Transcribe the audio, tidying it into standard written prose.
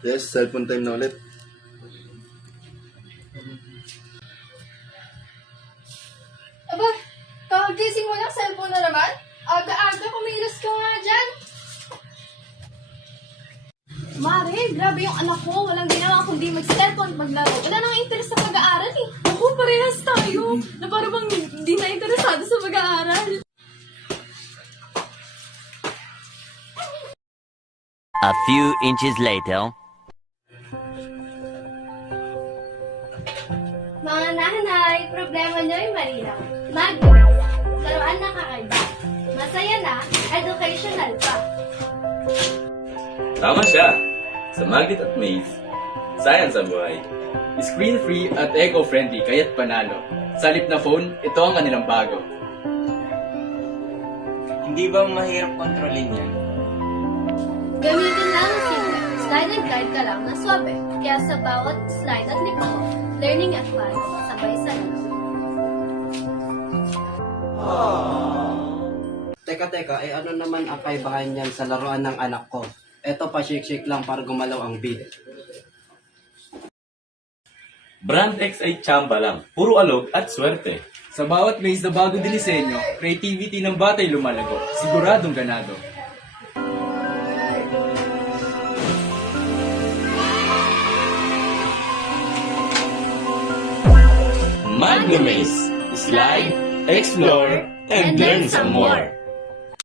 Yes, cellphone time na ulit. Aba, kakagising mo ng cellphone na naman? Aga-aga, kumilos ka nga dyan. Mare, grabe yung anak ko. Walang ginawa kundi mag-cellphone, maglaro. Wala nang interest sa pag-aaral eh. Ako, parehas tayo. Na parang bang hindi na interesado sa pag-aaral. A few inches later. Mga nanay, problema nyo ay malinaw. Magnet, laruan na kakaiba. Masaya na, educational pa. Tama siya! Sa Magnet at Maze, science sa buhay. Screen-free at eco-friendly kaya't panalo. Sa halip na phone, ito ang kanilang bago. Hindi ba mahirap kontrolin yan? Gamitin lang ang secret. Slide and glide ka lang na swabe. Kaya sa bawat slide at liko, learning at fun, sabay sa laro. Teka, ano naman ang kaibahan niyan sa laruan ng anak ko? Eto pa shake-shake lang para gumalaw ang beat. Brand X ay tsamba lang, puro alog at swerte. Sa bawat maze na bagong dinisenyo, creativity ng bata'y lumalago. Siguradong ganado. Magnum Maze. Slide, explore, and learn some more.